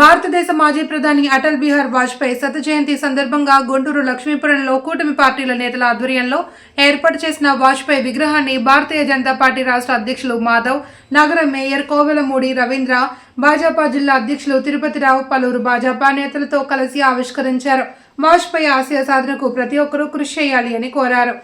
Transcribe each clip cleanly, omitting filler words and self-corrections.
భారతదేశ మాజీ ప్రధాని అటల్ బిహారీ వాజ్పేయి శత జయంతి సందర్భంగా గుంటూరు లక్ష్మీపురంలో కూటమి పార్టీల నేతల ఆధ్వర్యంలో ఏర్పాటు చేసిన వాజ్పేయి విగ్రహాన్ని భారతీయ జనతా పార్టీ రాష్ట్ర అధ్యక్షులు మాధవ్, నగర మేయర్ కోవెలమూడి రవీంద్ర, భాజపా జిల్లా అధ్యక్షులు తిరుపతిరావు పలువురు భాజపా నేతలతో కలిసి ఆవిష్కరించారు. వాజ్పేయి ఆశయ సాధనకు ప్రతి ఒక్కరూ కృషి చేయాలి అని కోరారు.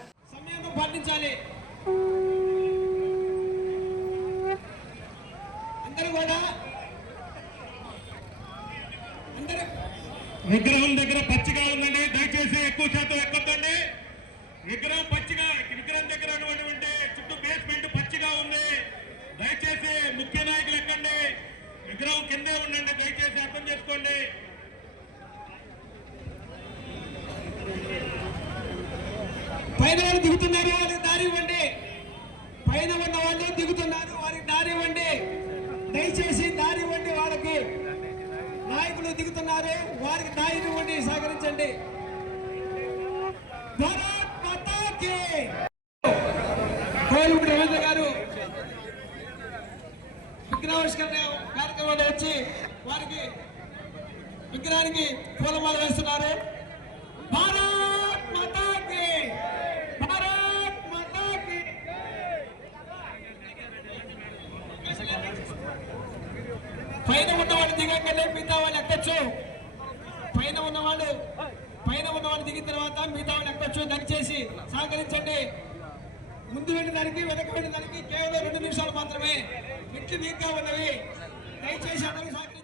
విగ్రహం దగ్గర పచ్చిగా ఉందండి, దయచేసి ఎక్కువ శాతం ఎక్కొద్దండి. విగ్రహం పచ్చిగా, విగ్రహం దగ్గర ఉంటే చుట్టూ బేస్మెంట్ పచ్చిగా ఉంది. దయచేసి ముఖ్య నాయకులు ఎక్కండి, విగ్రహం కిందే ఉండండి, దయచేసి అర్థం చేసుకోండి. పైన వాళ్ళు దిగుతున్నారు, వారికి దారి ఇవ్వండి. పైన ఉన్న వాళ్ళు దిగుతున్నారు, వారికి దారి ఇవ్వండి. దయచేసి దారి ఇవ్వండి. వాళ్ళకి నాయకులు దిగుతున్నారు, వారికి దారి ఇవ్వండి, సహకరించండి. భారత్ మాతా కీ కోవెలమూడి రవీంద్ర గారు విగ్రహావిష్కరణ కార్యక్రమంలో వచ్చి వారికి విగ్రహానికి పూలమాల వేస్తున్నారు. భారత్ మాతా కీ, భారత్ మాతా కీ. పైన ఉన్న వాళ్ళు దిగంగానే మిగతా వాళ్ళు ఎక్కచ్చు. పైన ఉన్న వాళ్ళు దిగిన తర్వాత మిగతా వాళ్ళు ఎక్కచ్చు. దయచేసి సహకరించండి. ముందు వెళ్ళేదానికి వెనక వెళ్ళేదానికి కేవలం 2 నిమిషాలు మాత్రమే. మెట్లు వీక్గా ఉన్నవి. దయచేసి అందరూ సహకరించండి.